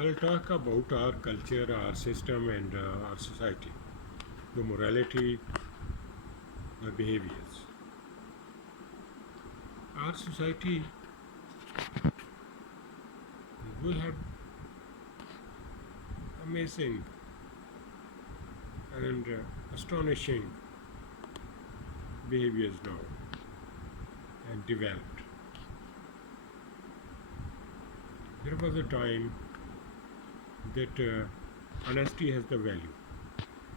I'll talk about our culture, our system, and our society, the morality, the behaviors. Our society will have amazing and astonishing behaviors now and developed. There was a time that honesty has the value,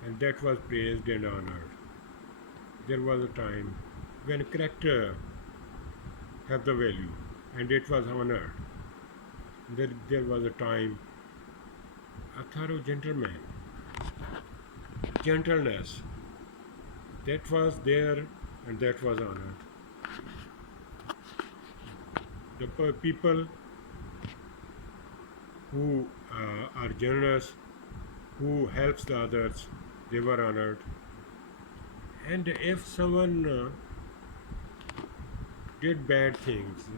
and that was praised and honored. There was a time when character had the value, and it was honored. There was a time a thorough gentleman, gentleness, that was there and that was honored. The people who are generous, who helps the others, they were honored. And if someone did bad things,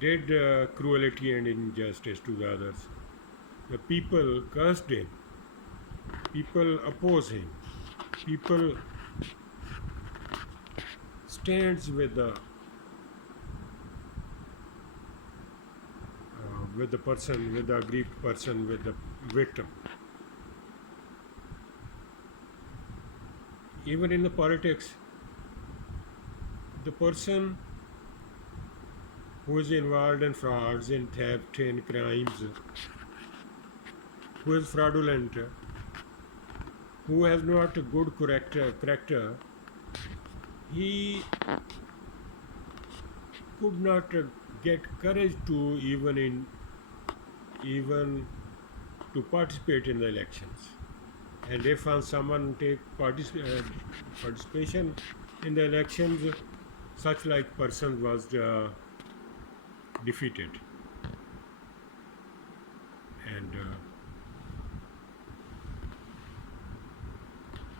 did cruelty and injustice to the others, the people cursed him, people oppose him, people stands with the person, with the aggrieved person, with the victim. Even in the politics, the person who is involved in frauds, in theft, in crimes, who is fraudulent, who has not a good character, he could not get courage to even to participate in the elections. And if someone take participation in the elections, such like person was defeated, and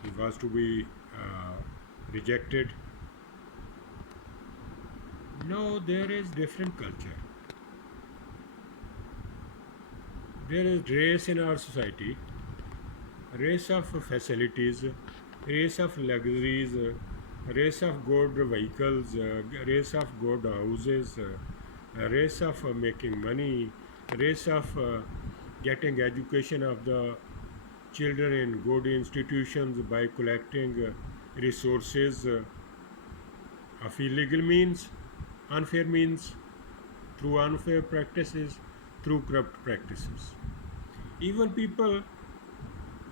he was to be rejected. No, there is different culture. There is race in our society, race of facilities, race of luxuries, race of good vehicles, race of good houses, race of making money, race of getting education of the children in good institutions by collecting resources of illegal means, unfair means, through unfair practices, through corrupt practices. Even people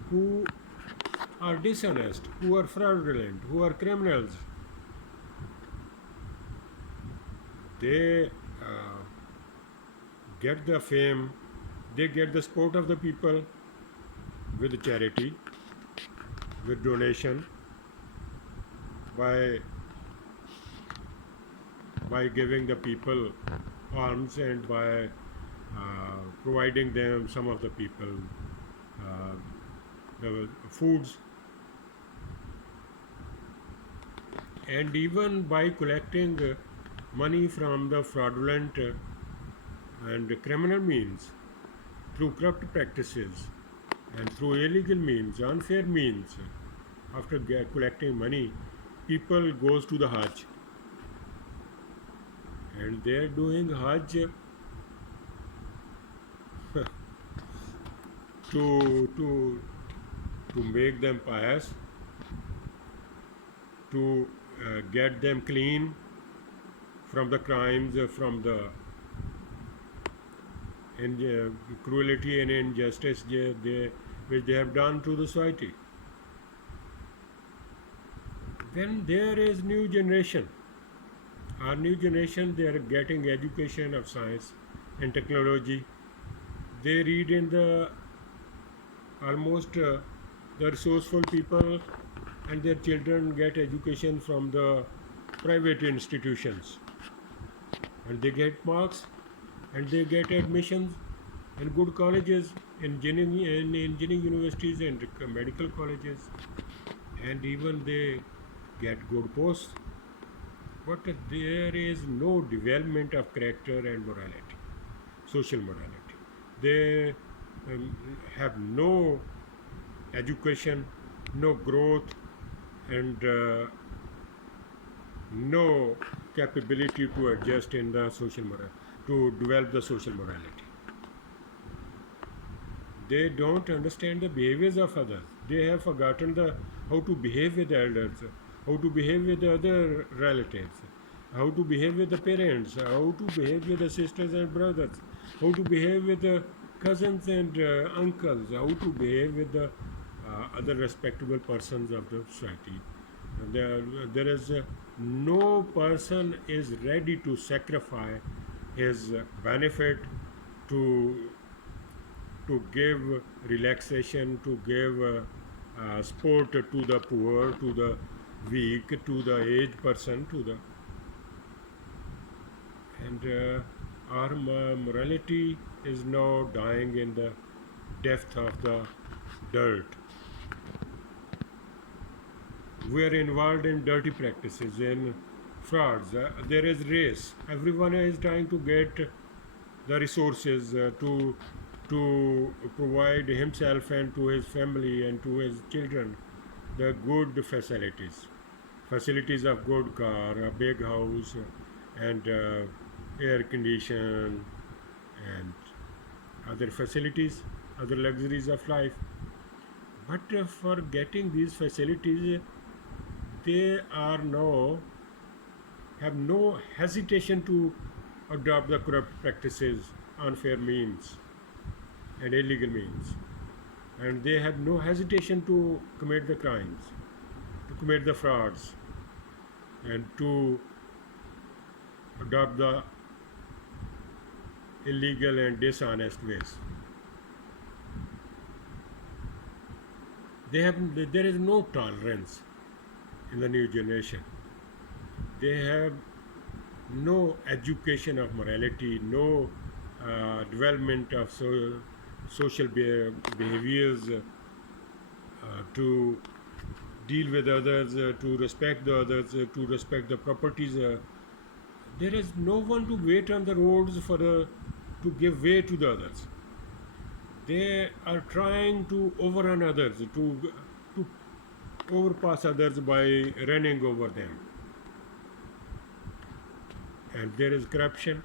who are dishonest, who are fraudulent, who are criminals, they get the fame, they get the support of the people with charity, with donation, by giving the people alms and by providing them, some of the people, uh, the foods, and even by collecting money from the fraudulent and criminal means, through corrupt practices and through illegal means, unfair means. After collecting money, people goes to the Hajj, and they're doing Hajj to to to make them pious, to get them clean from the crimes, from the cruelty and injustice which they have done to the society. Then there is new generation. Our new generation, they are getting education of science and technology. They read in the almost the resourceful people, and their children get education from the private institutions, and they get marks, and they get admissions in good colleges, engineering universities and medical colleges, and even they get good posts. But there is no development of character and morality, social morality. They have no education, no growth, and no capability to adjust in the social moral, to develop the social morality. They don't understand the behaviors of others. They have forgotten the how to behave with the elders, how to behave with the other relatives, how to behave with the parents, how to behave with the sisters and brothers, how to behave with the cousins and uncles, how to behave with the other respectable persons of the society. There is no person is ready to sacrifice his benefit to give relaxation, to give sport to the poor, to the weak, to the aged person, to the and our morality is now dying in the depth of the dirt. We are involved in dirty practices, in frauds. There is race. Everyone is trying to get the resources to provide himself and to his family and to his children the good facilities of good car, a big house, and air condition, and other facilities, other luxuries of life. But for getting these facilities, they are now have no hesitation to adopt the corrupt practices, unfair means, and illegal means. And they have no hesitation to commit the crimes, to commit the frauds, and to adopt the illegal and dishonest ways. There is no tolerance in the new generation. They have no education of morality, no development of social behaviors to deal with others, to respect the others, to respect the properties. There is no one to wait on the roads to give way to the others. They are trying to overrun others, to overpass others by running over them. And there is corruption.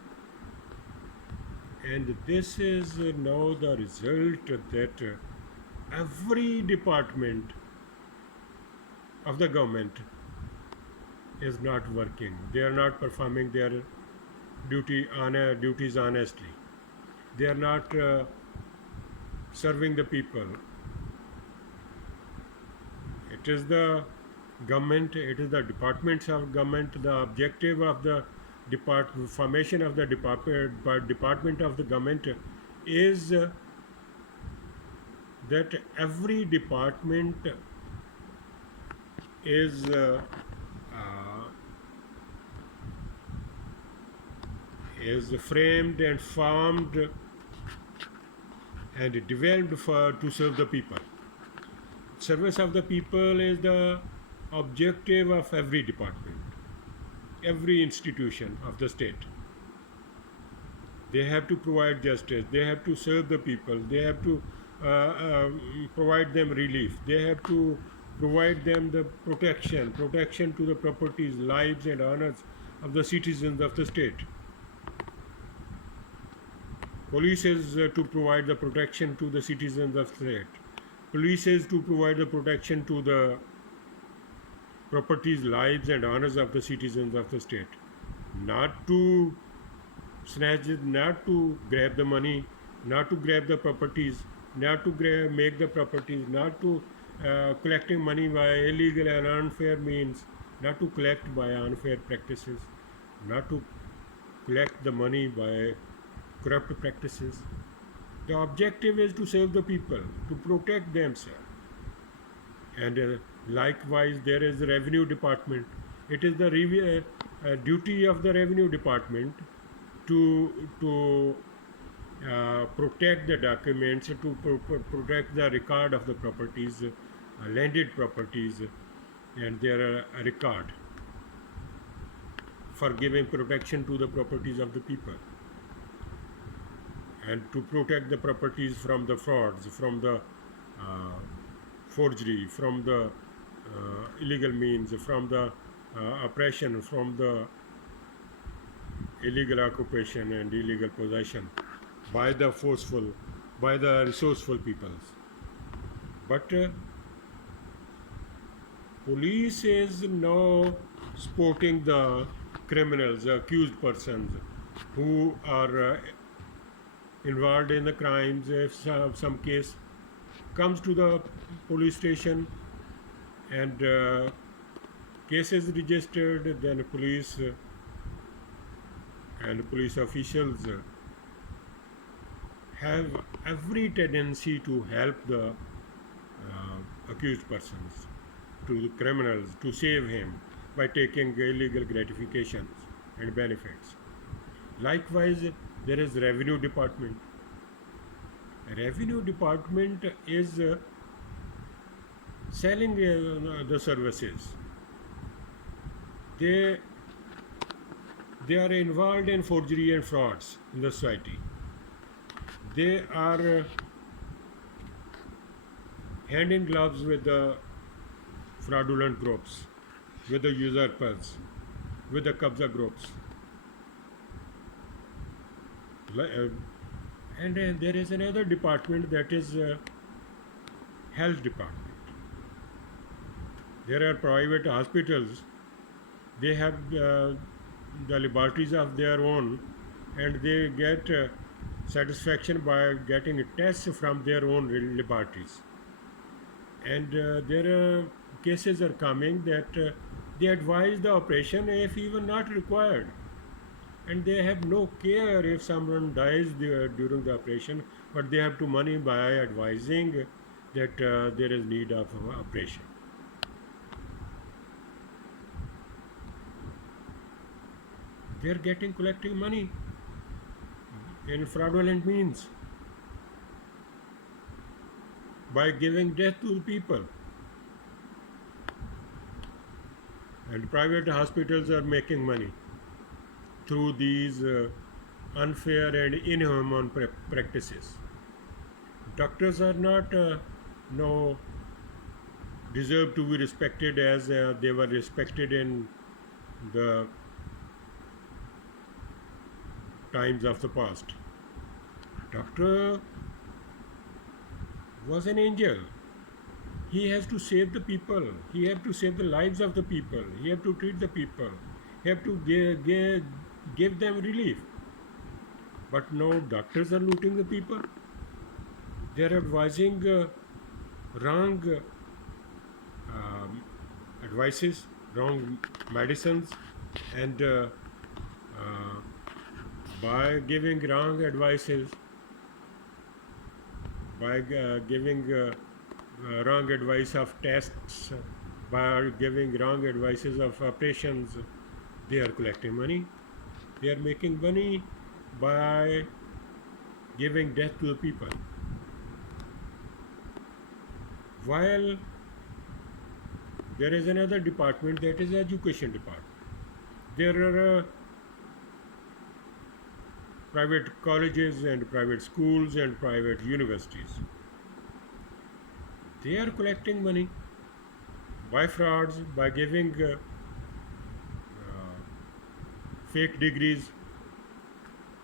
And this is now the result that every department of the government is not working. They are not performing their duties honestly. They are not serving the people. It is the government, it is the departments of government, the objective of the formation of the department of the government is that every department is framed and formed and developed to serve the people. Service of the people is the objective of every department, every institution of the state. They have to provide justice, they have to serve the people, they have to provide them relief, they have to provide them the protection to the properties, lives, and honors of the citizens of the state. Police is to provide the protection to the citizens of the state. Police is to provide the protection to the properties, lives, and honors of the citizens of the state. Not to snatch it, not to grab the money, not to grab the properties, not to make the properties, not to collecting money by illegal and unfair means, not to collect by unfair practices, not to collect the money by corrupt practices. The objective is to serve the people, to protect themselves. And likewise, there is the revenue department. It is the duty of the revenue department to protect the documents, to protect the record of the properties, landed properties, and their record for giving protection to the properties of the people. and to protect the properties from the frauds, from the uh, forgery, from the illegal means, from the oppression, from the illegal occupation and illegal possession by the forceful, by the resourceful peoples. But police is now supporting the criminals, the accused persons who are involved in the crimes. If some case comes to the police station and case is registered, then police and police officials have every tendency to help the accused persons, to the criminals, to save him by taking illegal gratifications and benefits. Likewise, there is revenue department. Revenue department is selling the services. They they are involved in forgery and frauds in the society. They are hand in gloves with the fraudulent groups, with the usurpers, with the Kabza groups. And there is another department, that is health department. There are private hospitals. They have the laboratories of their own, and they get satisfaction by getting tests from their own laboratories. And there are cases are coming that they advise the operation if even not required, and they have no care if someone dies during the operation, but they have to money by advising that there is need of operation. They are collecting money in fraudulent means by giving death to the people. And private hospitals are making money through these unfair and inhuman practices. Doctors are not no deserve to be respected as they were respected in the times of the past. Doctor was an angel. He has to save the people. He has to save the lives of the people. He has to treat the people. He has to give them relief. But now doctors are looting the people. They are advising wrong advices, wrong medicines, and by giving wrong advices, by giving wrong advice of tests, by giving wrong advices of operations, they are collecting money. They are making money by giving death to the people. While there is another department, that is education department. There are private colleges and private schools and private universities. They are collecting money by frauds, by giving fake degrees,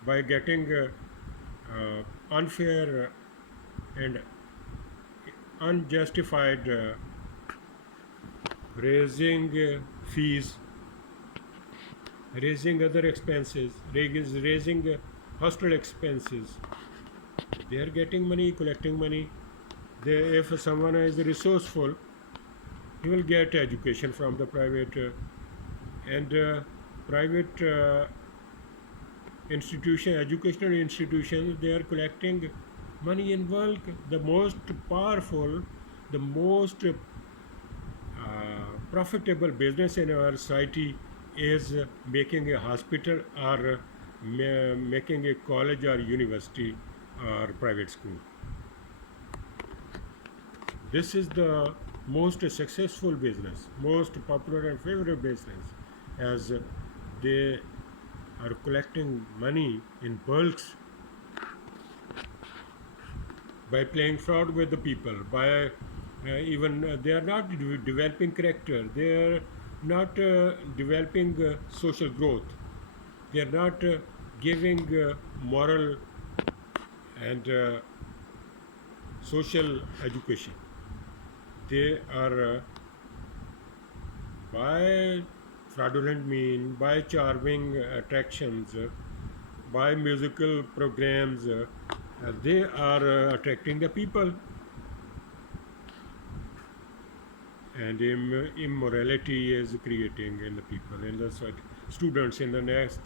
by getting unfair and unjustified raising fees, raising other expenses, raising hospital expenses. They are getting money, collecting money. If someone is resourceful, he will get education from the private private educational institutions. They are collecting money in bulk. The most powerful, the most profitable business in our society is making a hospital or making a college or university or private school. This is the most successful business, most popular and favorite business, as they are collecting money in bulks by playing fraud with the people, by even they are not developing character, they are not developing social growth, they are not giving moral and social education. They are by fraudulent mean, by charming attractions, by musical programs, they are attracting the people, and immorality is creating in the people, in the students, in the next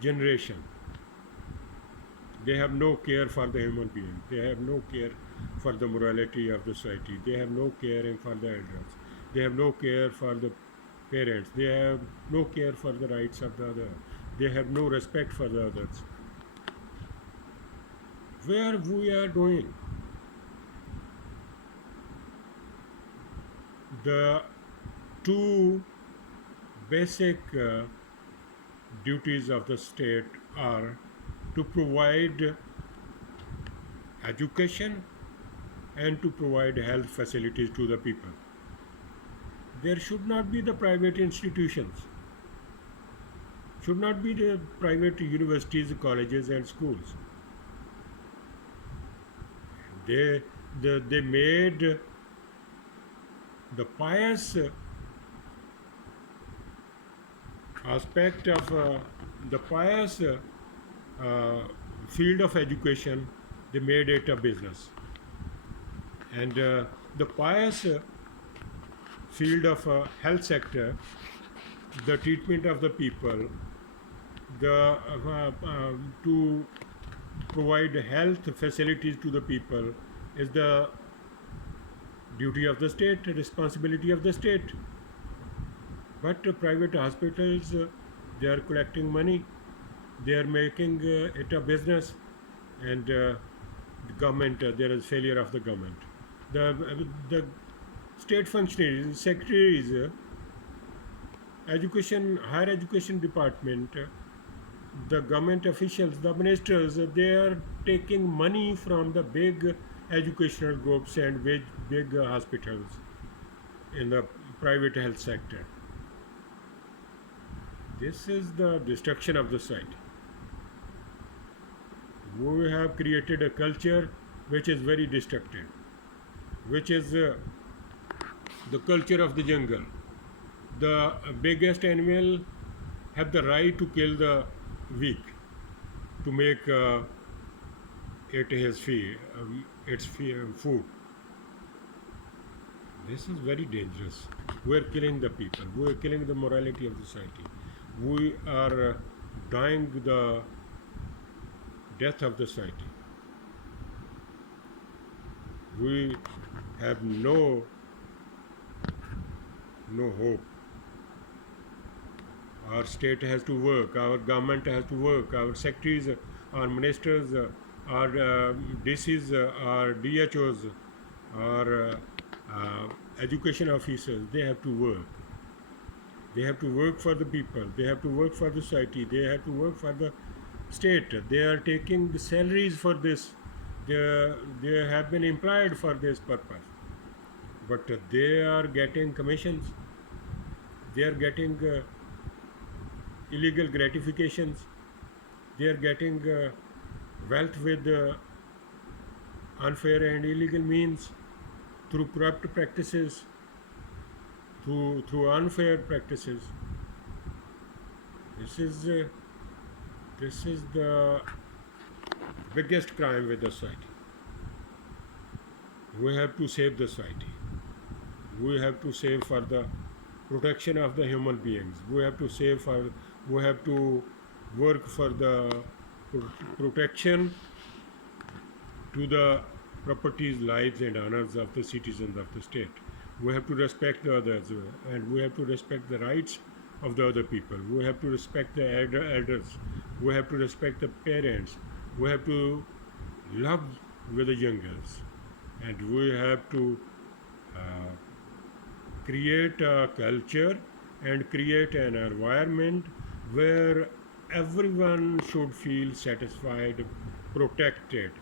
generation. They have no care for the human being. They have no care for the morality of the society. They have no care for the elders. They have no care for the parents. They have no care for the rights of the other. They have no respect for the others. Where we are doing the two basic duties of the state are to provide education and to provide health facilities to the people. There should not be the private institutions, should not be the private universities, colleges, and schools. They made the pious aspect of the pious field of education, they made it a business. And the pious field of health sector, the treatment of the people, the to provide health facilities to the people is the duty of the state, responsibility of the state. But private hospitals, they are collecting money, they are making it a business, and the government, there is failure of the government. The state functionaries, secretaries, education, higher education department, the government officials, the ministers, they are taking money from the big educational groups and big hospitals in the private health sector. This is the destruction of the society. We have created a culture which is very destructive, which is the culture of the jungle. The biggest animal have the right to kill the weak to make it his food. This is very dangerous. We are killing the people. We are killing the morality of the society. We are dying the death of the society. We have no hope. Our state has to work, our government has to work, our secretaries, our ministers, our DCs, our DHOs, our education officers, they have to work. They have to work for the people, they have to work for the society, they have to work for the state. They are taking the salaries for this. They have been employed for this purpose. But they are getting commissions, they are getting illegal gratifications, they are getting wealth with unfair and illegal means, through corrupt practices, through unfair practices. This is the biggest crime with the society. We have to save the society. We have to save for the protection of the human beings. We have to work for the protection to the properties, lives, and honors of the citizens of the state. We have to respect the others, and we have to respect the rights of the other people. We have to respect the elders. We have to respect the parents. We have to love with the youngers, and we have to create a culture and create an environment where everyone should feel satisfied, protected,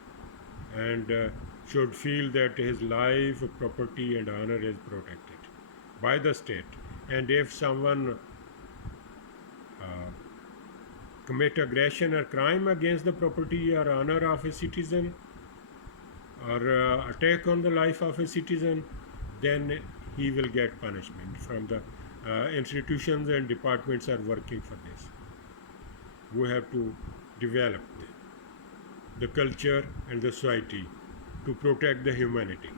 and should feel that his life, property, and honor is protected by the state. And if someone commit aggression or crime against the property or honor of a citizen, or attack on the life of a citizen, then he will get punishment from the institutions and departments are working for this. We have to develop the culture and the society to protect the humanity.